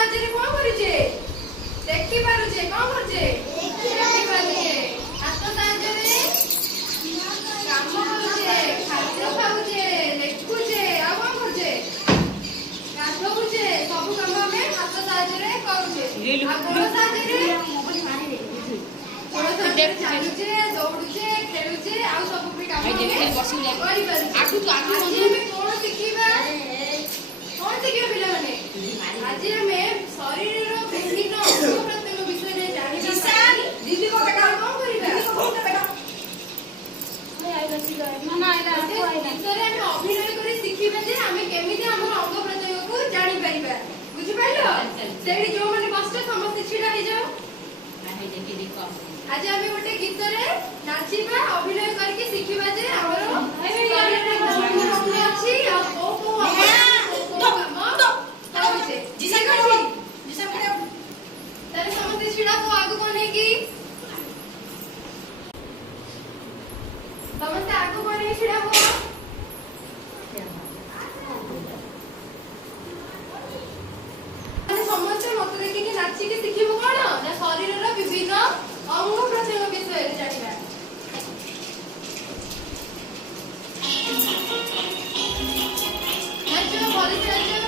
ସାହାଯ୍ୟରେ କଣ କରୁଛେ? ଦେଖି ପାରୁଛେ। କଣ କରୁଛେ? ଦେଖି ପାରୁଛେ। ହାତ ସାହାଯ୍ୟରେ କାମ କରୁଛେ, ଖାଦ୍ୟ ଖାଉଛେ, ଲେଖୁଛେ, ଆଉ କଣ କରୁଛେ? ଗାଧଉଛେ। ସବୁ କାମ ଆମେ ହାତ ସାହାଯ୍ୟରେ କରୁଛେ। ଆଉ ଗୋଡ ସାହାଯ୍ୟରେ ଚାଲୁଛେ, ଦୌଡୁଛେ, ଖେଳୁଛେ, ଆଉ ସବୁ ବି କାମ କରିପାରୁଛେ। ଆଜି ଆମେ କଣ ଶିଖିବା? କଣ ଶିଖିବା ପିଲାମାନେ? ଆଜି ଆମେ ଶରୀରର ବିଭିନ୍ନ ଅଙ୍ଗ ପ୍ରତ୍ୟଙ୍ଗ ବିଷୟରେ ଜାଣିବା। କଣ କରିବା? ଗୀତରେ ଆମେ ଅଭିନୟ କରି ଶିଖିବା ଯେ ଆମେ କେମିତି ଆମର ଅଙ୍ଗ ପ୍ରତ୍ୟଙ୍ଗକୁ ଜାଣିପାରିବା। ବୁଝିପାରିଲ? ସେଇଠି ଯୋଉମାନେ ବସିଛ ସମସ୍ତେ ଛିଡା ହେଇଯାଅ। आज आम गोटे गीतरे नाचिबा अभिनय करके शिखिबा जे हमरो शरीर अछि आ को तारे समस्त छिड़ा को आगु कोने की समस्त आगु कोने छिड़ा को समस्त मत देखि के नाची के शिखिबो कोन ना शरीर रो विभिन्न अंग प्रत्यंग विषय जानिबा। नाचो भले नाचो।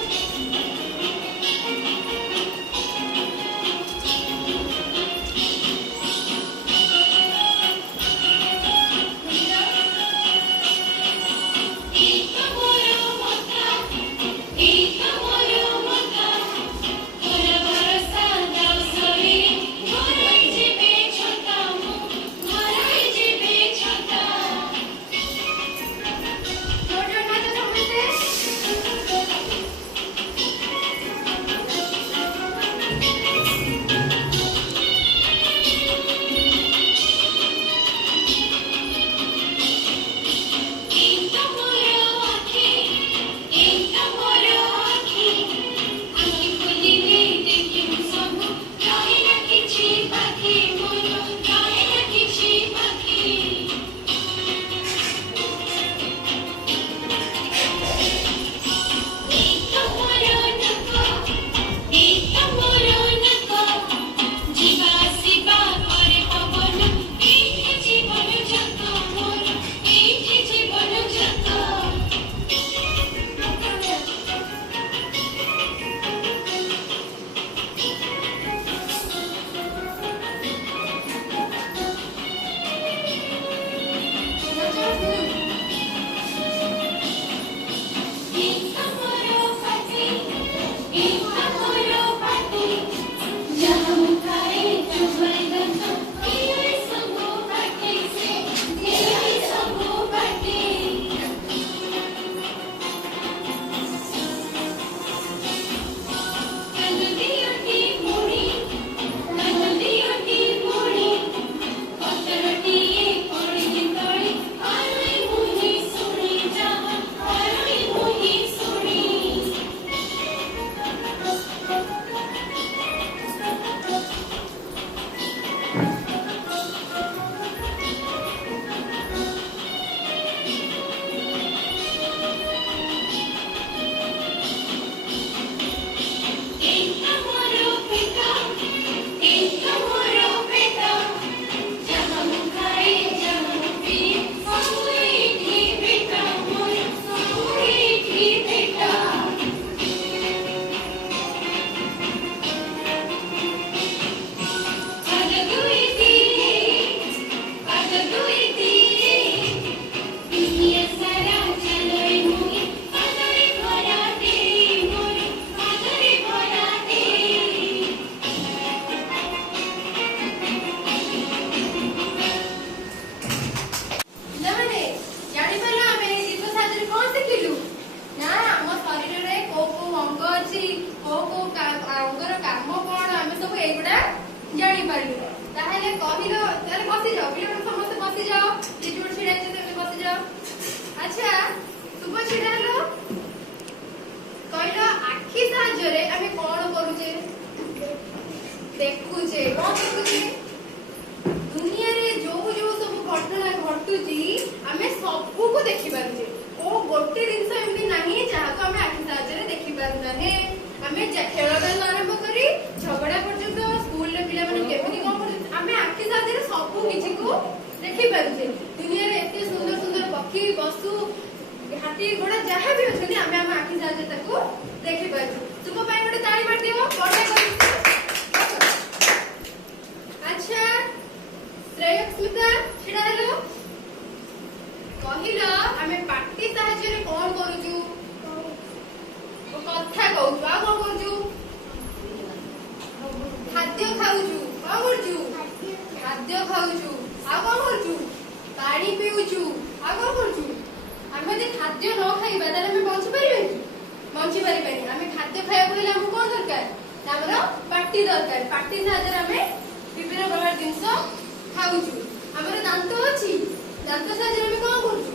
अच्छा तुम छिड़ालो कहलो आखि साहाय्य आमे कोन करूचे देखुचे कोन देखुचे दुनिया रे जो जो सब घटना घटुची आमे सब को देखि पारुचे ओ गोटे दिन एमती नाही जहा को आमे आखि साहाय्य देखि पारु ना हे आमे खेलटा आरंभ झगड़ा पर्यंत स्कूल रे पिला माने केमिति कोन कर आमे आखि साथे सब किछि को देखि पारुछे दुनिया रे एते सुंदर सुंदर पक्षी पशु हाथी घोड़ा जहाँ भी अच्छे आमे आम आखि साथे ताको देखि पारुछे तुम पाई गोटे ताली मार दियो बडा कर अच्छा श्रेयस्मिता छिडा हेलो कहिलो आमे पाटी साहाय्य रे कोन करूछु कथा कहूछु आ कोन करूछु खाद्य खाऊछु कोन करूछु खाद्य खाऊछु आ कोन करूछु पानी पीऊछु आ कोन करूछु आमे जे खाद्य न खाइबा ताले आमे बंची परिबानी आमे खाद्य खाइबा बोले हमहु कोन दरकार हमरो पाटी दरकार पाटी साहाय्य आमे विभिन्न प्रकार जिंस खाऊछु हमरो दांत अछि दांत साहाय्य आमे कोन करूछु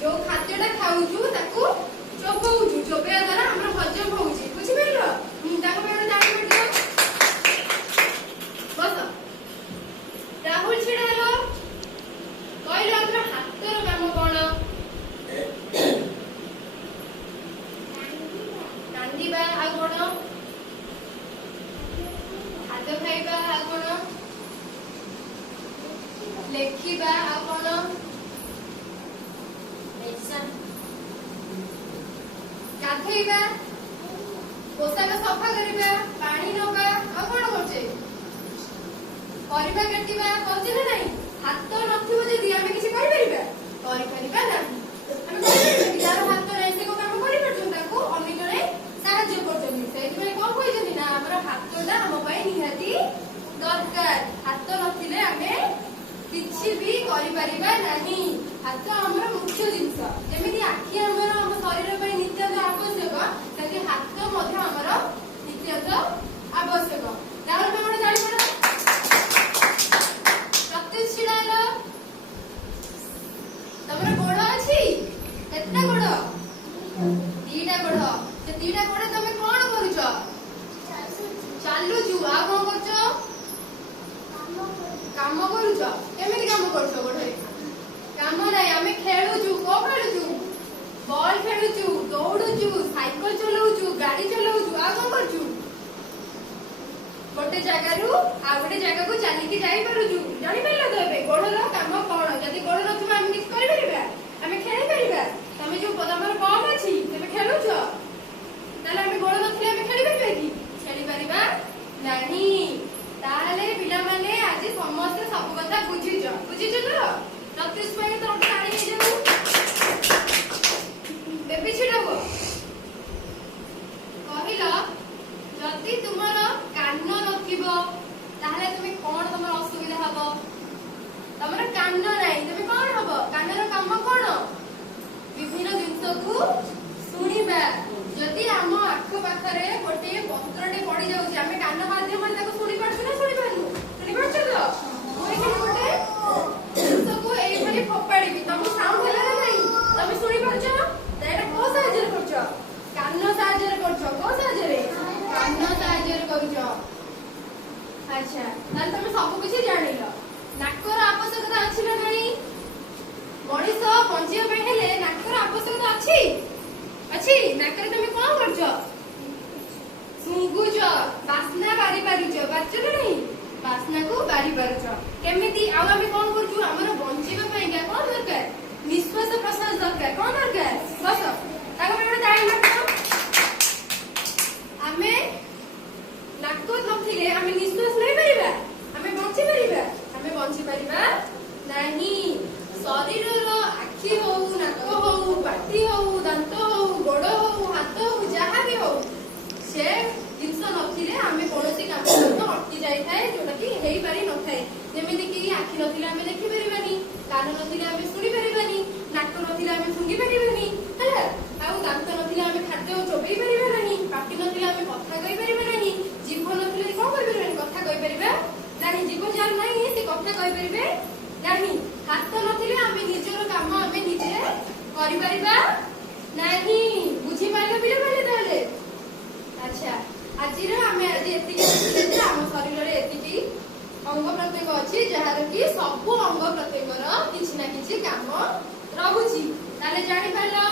जो खाद्यटा खाऊछु ताकू चोबौछु चोबेया द्वारा हमरो हजम होउछि बुझि परिलो ताको बेले जानि पड़ियो बस राहुल छिडा हेलो कहलो हमरो हातर काम कोन कांदीबा आ कोन खाद्य खाइबा आ कोन लेखिबा आ कोन एग्जाम गाधेइबा पोशाक सफा करिबा पानी नबा आ कोन करछे परिबा काटिबा करछे ना नाही हाथ नथिबो जदी आमे किछि करि परिबा ना आमे करि यार हाथ रे से को काम करि परछन ताको अन्य जने साहाय्य करछन सेति में कोन कहिजनी ना हमरा हाथटा हम पई निहाती दरकार हाथ नथिले आमे किछि भी करि परिबा नाही हाथ हमर मुख्य जिंस जेमिति आखि हमर हम शरीर पई नित्य आवश्यक ताकि हाथ मध्य हमर नित्य आवश्यक राहुल में गोटे जानि पड़ा प्रत्येक छिडालो तमर गोड़ अछि केतना गोड़ दीटा गोड़ से दीटा गोड़ तमे कोन करूछ चालुछु आ कोन करछ काम करूछ केमिति काम करछ गोटे काम नाही आमे खेलुछु को खेलुछु बॉल खेलुछु दौड़ुछु साइकिल चलाउछु गाड़ी चलाउछु आ कोन करछु गोटे जगह रु आ गोटे जगह को चली के जाई परछु जानि परलो तो बे गोड़र काम कोन जदी गोड़ नथु आमे किछ करि परिबा आमे खेली परिबा तमे जो तमर बॉल अछि तमे खेलुछ ताले आमे गोड़ नथले आमे खेली परिबा कि खेली परिबा नाही ताले पिला माने आज समस्त सब कथा बुझिछ तो प्रत्येक समय तो ताली हे जाऊ बेबी छिडबो कहिला जति तुमर कान नथिबो ताले तुमे कोन तमर असुविधा हबो तमर कान नाही तुमे कोन हबो कानर काम कोन विभिन्न जिंस को सुनिबा जति हम आख पाखरे गोटे पत्रटे पड़ी जाउची हमें कान माध्यम रे ताको सुनि पाछू ना सुनि पाछू तो मोय के गोटे जिंस को एई भली फपाडीबी तम साउंड होला ना नाही तमे सुनि पाछो ताएटा को साहाय्य करछो कान साहाय्य करछो को साहाय्य कान साहाय्य करछो अच्छा ताल तमे सब किछि जानिलो नाकर आवश्यकता अछि ना नाही मଣିଷ ପଞ୍ଜିବା ପାଇଁ ହେଲେ ନାକର ଆବଶ୍ୟକତା ଅଛି ନାକରେ ତମେ କଣ କରୁଛ ସୁଙ୍ଗୁଛ ବାସ୍ନା ବାରି ପାରୁଛ ପାରୁଛ ନା ନାହିଁ ବାସ୍ନାକୁ ବାରି ପାରୁଛ କେମିତି ଆଉ ଆମେ କଣ କରୁଛୁ ଆମର ବଞ୍ଚିବା ପାଇଁ କଣ ଦରକାର ନିଶ୍ୱାସ ପ୍ରଶ୍ୱାସ ଦରକାର କଣ ଦରକାର ବସ ତାଙ୍କ ପାଇଁ ଗୋଟେ ତାଳି ମାର ଆମେ ନାକ ନଥିଲେ ଆମେ ନିଶ୍ୱାସ ନେଇପାରିବା ଆମେ ବଞ୍ଚି ପାରିବା ନାହିଁ शरीर आखि हो नाक हो पाटी हो दांत हो गोड़ हो हाथ हो जहाँ भी हो से जिनस नथिले आमे कोनोसी काम अटकी जाई थाए जोटा कि हेई पारि न थाए जेमिति कि आखि नथिले आमे देखि परिबानी कान नथिले आमे सुनि परिबानी नाक नथिले आमे सुंगी परिबानी हला आउ दांत नथिले आमे खाद्य चोबई परिबा नाही पाटी नथिले आमे कथा कहि परिबा नाही जीभ नथिले कोन करि परिबानी कथा कहि परिबा नाही जीभ जार नाही से कथा कहि परिबे नाही हाथ नथिले आमे निजर काम आमे निजे करि परिबा नाही बुझी पाइले बिले पाइले ताले अच्छा आज आमे आज एतिकी जे हम शरीर रे एतिकी अंग प्रत्यंग अछि जहार कि सब अंग प्रत्यंग रो किछि ना किछि काम रहूची ताले जानि पाइलो